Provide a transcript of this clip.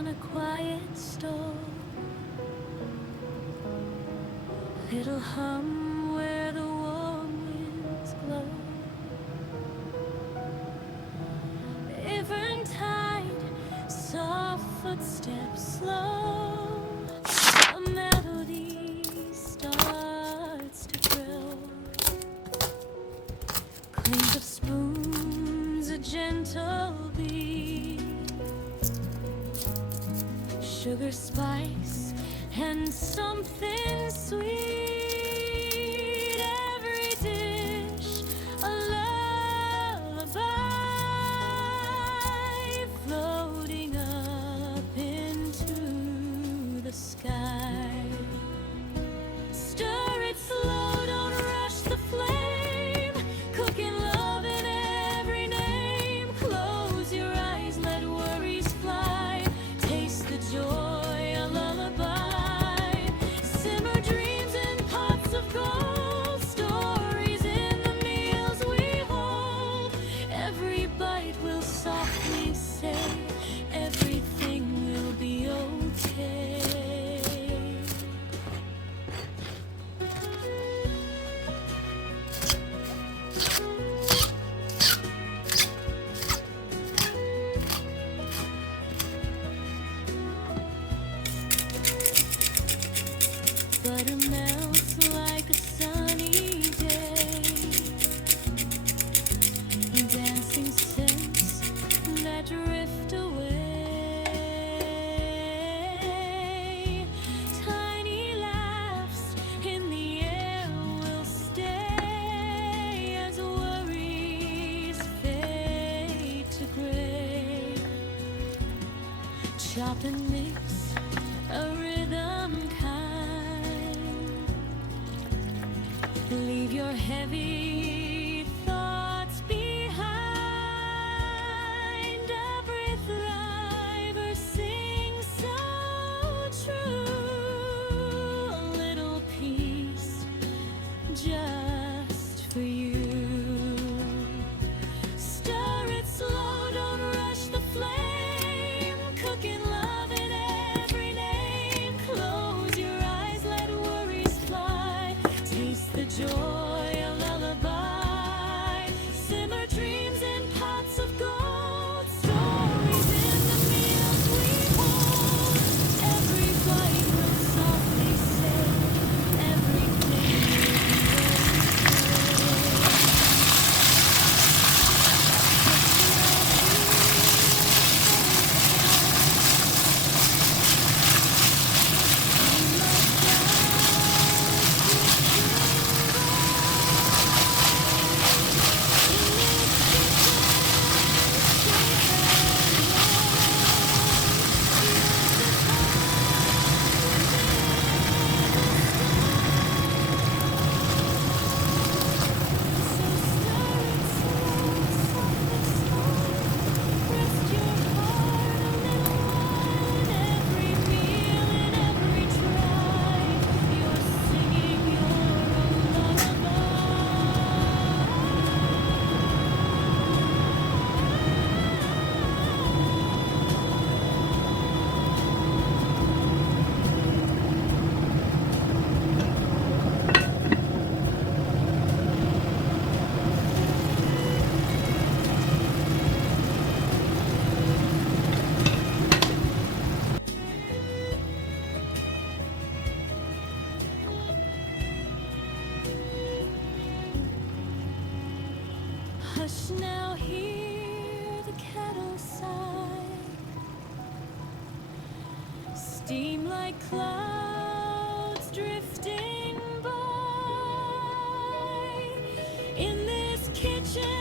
on a quiet stove. Little hum where the warm winds glow. Eventide, soft footsteps slow. A melody starts to grow. Clink of spoons, a gentle beat. Sugar, spice, and something sweet. Every dish a lullaby, floating up into the sky. Stir it slow, don't rush the flame. Cooking love in every name. Close your eyes, let worries fly. Taste the joy, a lullaby. Simmer dreams in pots of gold. Stories in the meals we hold. Every bite will softly say, everything will be okay. Butter melts like a sunny day. Dancing scents that drift away. Tiny laughs in the air will stay as worries fade to gray. Chop and mix a rhythm kind. Leave your heavy thoughts behind. Every thriver sings so true. A little peace just for you. Stir it slow, don't rush the flame. Cooking love in every name. Close your eyes, let worries fly. Taste the joy, a lullaby. Simmer dreams in pots of gold. Stories in the meals we hold. Every bite will softly say, everything will be hush now, hear the kettle sigh. Steam like clouds drifting by. In this kitchen